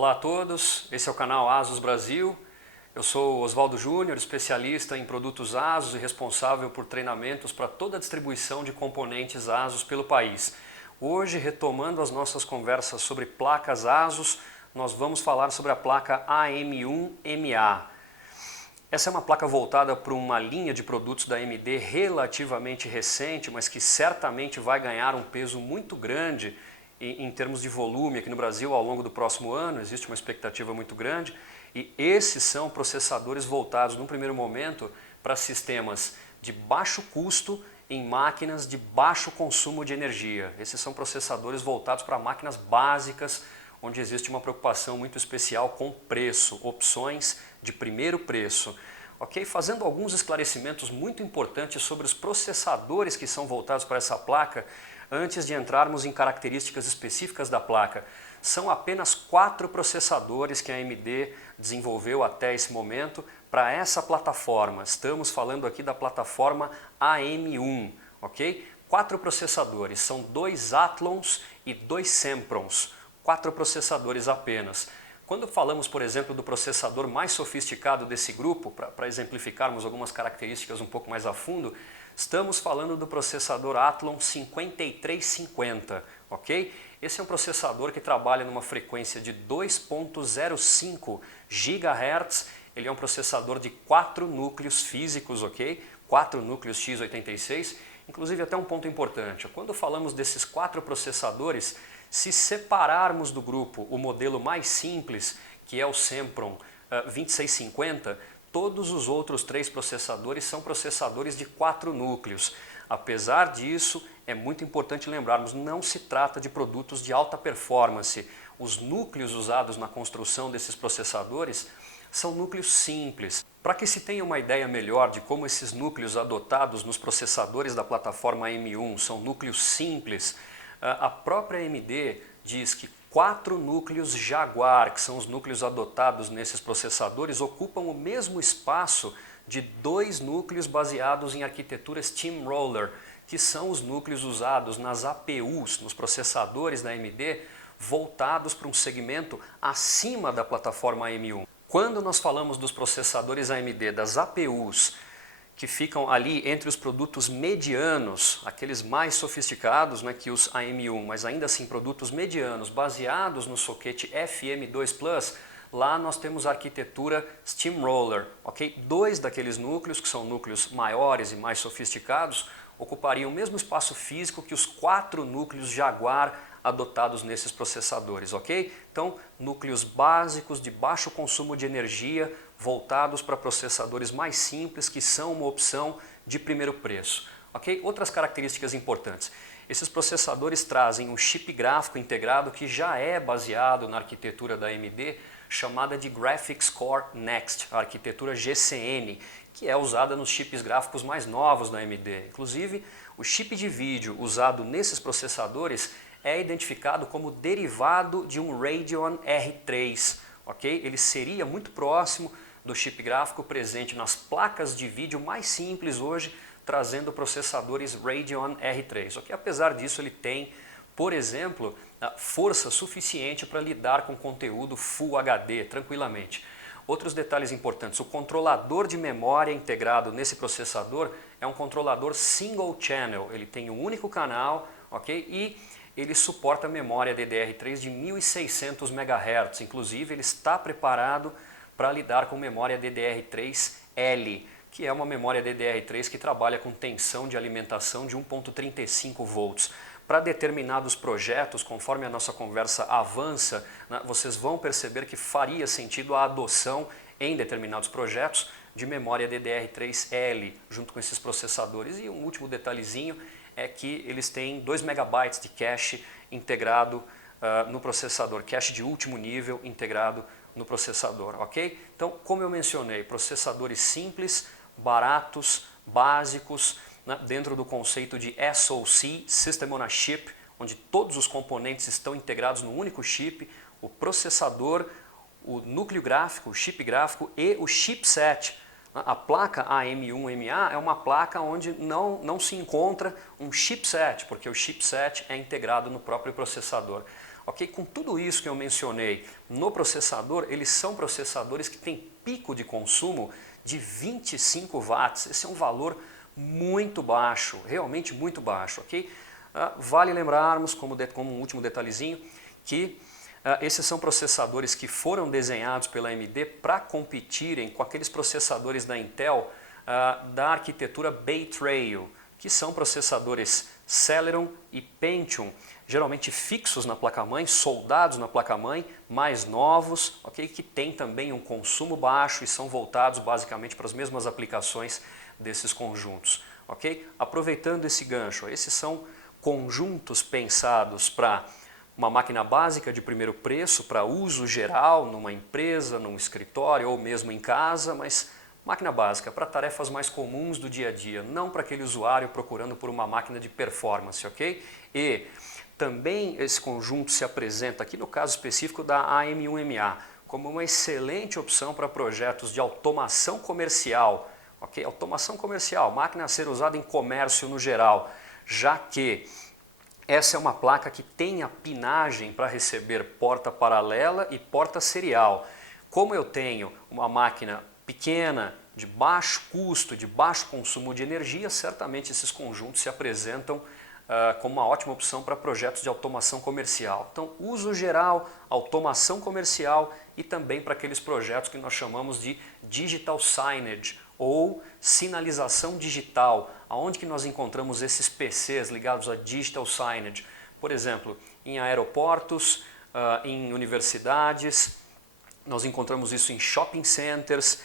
Olá a todos, esse é o canal ASUS Brasil. Eu sou Oswaldo Júnior, especialista em produtos ASUS e responsável por treinamentos para toda a distribuição de componentes ASUS pelo país. Hoje, retomando as nossas conversas sobre placas ASUS, nós vamos falar sobre a placa AM1MA. Essa é uma placa voltada para uma linha de produtos da AMD relativamente recente, mas que certamente vai ganhar um peso muito grande em termos de volume aqui no Brasil ao longo do próximo ano. Existe uma expectativa muito grande e esses são processadores voltados num primeiro momento para sistemas de baixo custo em máquinas de baixo consumo de energia. Esses são processadores voltados para máquinas básicas, onde existe uma preocupação muito especial com preço, opções de primeiro preço. Ok? Fazendo alguns esclarecimentos muito importantes sobre os processadores que são voltados para essa placa, antes de entrarmos em características específicas da placa. São apenas 4 processadores que a AMD desenvolveu até esse momento para essa plataforma. Estamos falando aqui da plataforma AM1, ok? 4 processadores, são 2 Athlons e 2 Semprons. 4 processadores apenas. Quando falamos, por exemplo, do processador mais sofisticado desse grupo, para exemplificarmos algumas características um pouco mais a fundo, estamos falando do processador Athlon 5350, ok? Esse é um processador que trabalha numa frequência de 2.05 GHz, ele é um processador de 4 núcleos físicos, ok? 4 núcleos x86, inclusive até um ponto importante, quando falamos desses 4 processadores, se separarmos do grupo o modelo mais simples, que é o Sempron 2650, todos os outros 3 processadores são processadores de 4 núcleos. Apesar disso, é muito importante lembrarmos, não se trata de produtos de alta performance. Os núcleos usados na construção desses processadores são núcleos simples. Para que se tenha uma ideia melhor de como esses núcleos adotados nos processadores da plataforma AM1 são núcleos simples, a própria AMD diz que 4 núcleos Jaguar, que são os núcleos adotados nesses processadores, ocupam o mesmo espaço de 2 núcleos baseados em arquitetura Steamroller, que são os núcleos usados nas APUs, nos processadores da AMD, voltados para um segmento acima da plataforma AM1. Quando nós falamos dos processadores AMD, das APUs, que ficam ali entre os produtos medianos, aqueles mais sofisticados, né, que os AM1, mas ainda assim produtos medianos, baseados no soquete FM2 Plus, lá nós temos a arquitetura Steamroller, ok? 2 daqueles núcleos, que são núcleos maiores e mais sofisticados, ocupariam o mesmo espaço físico que os 4 núcleos Jaguar adotados nesses processadores, ok? Então, núcleos básicos de baixo consumo de energia, voltados para processadores mais simples, que são uma opção de primeiro preço. Okay? Outras características importantes. Esses processadores trazem um chip gráfico integrado que já é baseado na arquitetura da AMD, chamada de Graphics Core Next, a arquitetura GCN, que é usada nos chips gráficos mais novos da AMD. Inclusive, o chip de vídeo usado nesses processadores é identificado como derivado de um Radeon R3. Okay? Ele seria muito próximo do chip gráfico presente nas placas de vídeo mais simples hoje, trazendo processadores Radeon R3. Okay? Apesar disso, ele tem, por exemplo, força suficiente para lidar com conteúdo Full HD tranquilamente. Outros detalhes importantes, o controlador de memória integrado nesse processador é um controlador single channel, ele tem um único canal, okay? E ele suporta memória DDR3 de 1600 MHz, inclusive ele está preparado para lidar com memória DDR3L, que é uma memória DDR3 que trabalha com tensão de alimentação de 1.35 volts. Para determinados projetos, conforme a nossa conversa avança, vocês vão perceber que faria sentido a adoção em determinados projetos de memória DDR3L, junto com esses processadores. E um último detalhezinho é que eles têm 2 MB de cache integrado no processador, cache de último nível integrado no processador, ok? Então, como eu mencionei, processadores simples, baratos, básicos, né, dentro do conceito de SoC, System on a Chip, onde todos os componentes estão integrados no único chip, o processador, o núcleo gráfico, o chip gráfico e o chipset. A placa AM1MA é uma placa onde não se encontra um chipset, porque o chipset é integrado no próprio processador. ok? Com tudo isso que eu mencionei no processador, eles são processadores que têm pico de consumo de 25 watts. Esse é um valor muito baixo, realmente muito baixo, ok? Vale lembrarmos, como um último detalhezinho, que esses são processadores que foram desenhados pela AMD para competirem com aqueles processadores da Intel da arquitetura Bay Trail, que são processadores Celeron e Pentium, geralmente fixos na placa-mãe, soldados na placa-mãe, mais novos, ok? Que têm também um consumo baixo e são voltados basicamente para as mesmas aplicações desses conjuntos, ok? Aproveitando esse gancho, esses são conjuntos pensados para uma máquina básica de primeiro preço, para uso geral numa empresa, num escritório ou mesmo em casa, mas máquina básica para tarefas mais comuns do dia a dia, não para aquele usuário procurando por uma máquina de performance, ok? E também esse conjunto se apresenta aqui no caso específico da AM1MA como uma excelente opção para projetos de automação comercial, ok? Automação comercial, máquina a ser usada em comércio no geral, já que essa é uma placa que tem a pinagem para receber porta paralela e porta serial. Como eu tenho uma máquina pequena, de baixo custo, de baixo consumo de energia, certamente esses conjuntos se apresentam como uma ótima opção para projetos de automação comercial. Então, uso geral, automação comercial e também para aqueles projetos que nós chamamos de digital signage ou sinalização digital. Aonde que nós encontramos esses PCs ligados a digital signage? Por exemplo, em aeroportos, em universidades, nós encontramos isso em shopping centers,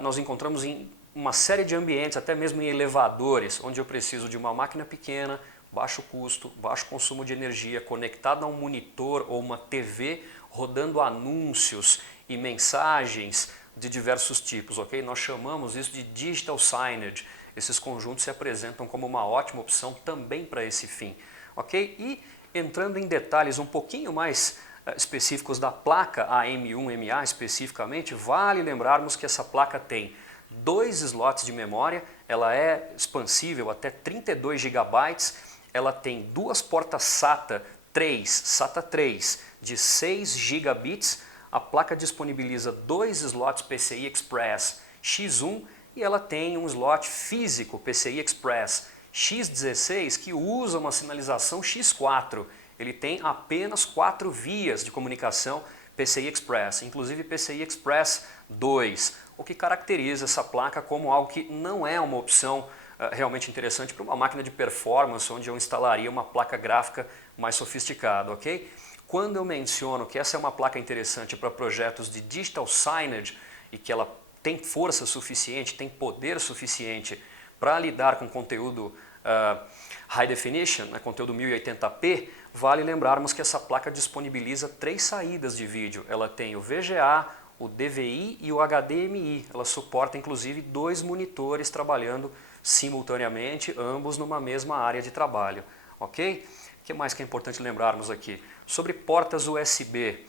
nós encontramos em uma série de ambientes, até mesmo em elevadores, onde eu preciso de uma máquina pequena, baixo custo, baixo consumo de energia, conectada a um monitor ou uma TV, rodando anúncios e mensagens de diversos tipos, ok? Nós chamamos isso de digital signage. Esses conjuntos se apresentam como uma ótima opção também para esse fim, ok? E entrando em detalhes um pouquinho mais específicos da placa AM1MA especificamente, vale lembrarmos que essa placa tem 2 slots de memória, ela é expansível até 32 GB, ela tem 2 portas SATA 3 de 6 gigabits, a placa disponibiliza 2 slots PCI Express X1 e ela tem um slot físico PCI Express X16 que usa uma sinalização X4. Ele tem apenas 4 vias de comunicação PCI Express, inclusive PCI Express 2, o que caracteriza essa placa como algo que não é uma opção realmente interessante para uma máquina de performance onde eu instalaria uma placa gráfica mais sofisticada, ok? Quando eu menciono que essa é uma placa interessante para projetos de digital signage e que ela tem força suficiente, tem poder suficiente para lidar com conteúdo high definition, né, conteúdo 1080p, vale lembrarmos que essa placa disponibiliza 3 saídas de vídeo. Ela tem o VGA, o DVI e o HDMI. Ela suporta inclusive 2 monitores trabalhando simultaneamente, ambos numa mesma área de trabalho, ok? O que mais que é importante lembrarmos aqui? Sobre portas USB.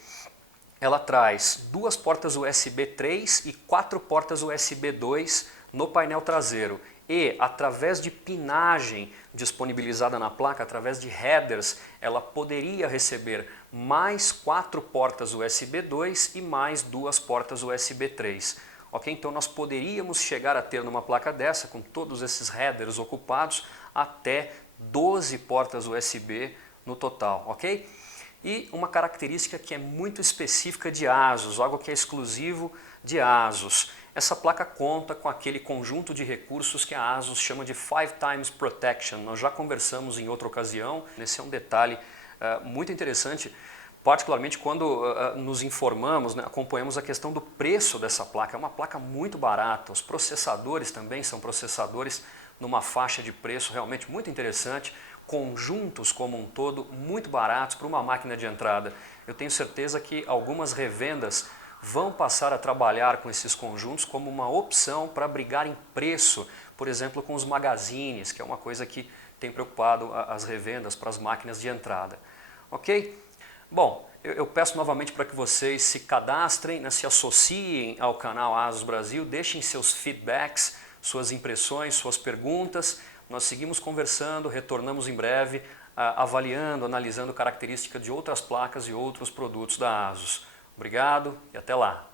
Ela traz 2 portas USB 3 e 4 portas USB 2 no painel traseiro. E, através de pinagem disponibilizada na placa, através de headers, ela poderia receber mais 4 portas USB 2 e mais 2 portas USB 3. Ok? Então nós poderíamos chegar a ter numa placa dessa, com todos esses headers ocupados, até 12 portas USB no total, ok? E uma característica que é muito específica de ASUS, algo que é exclusivo de ASUS. Essa placa conta com aquele conjunto de recursos que a ASUS chama de 5 Times Protection. Nós já conversamos em outra ocasião, esse é um detalhe muito interessante, particularmente quando nos informamos, né, acompanhamos a questão do preço dessa placa. É uma placa muito barata, os processadores também são processadores numa faixa de preço realmente muito interessante, conjuntos como um todo muito baratos para uma máquina de entrada. Eu tenho certeza que algumas revendas vão passar a trabalhar com esses conjuntos como uma opção para brigar em preço, por exemplo, com os magazines, que é uma coisa que tem preocupado as revendas para as máquinas de entrada. Ok? Bom, eu peço novamente para que vocês se cadastrem, né, se associem ao canal ASUS Brasil, deixem seus feedbacks, suas impressões, suas perguntas. Nós seguimos conversando, retornamos em breve, avaliando, analisando características de outras placas e outros produtos da ASUS. Obrigado e até lá!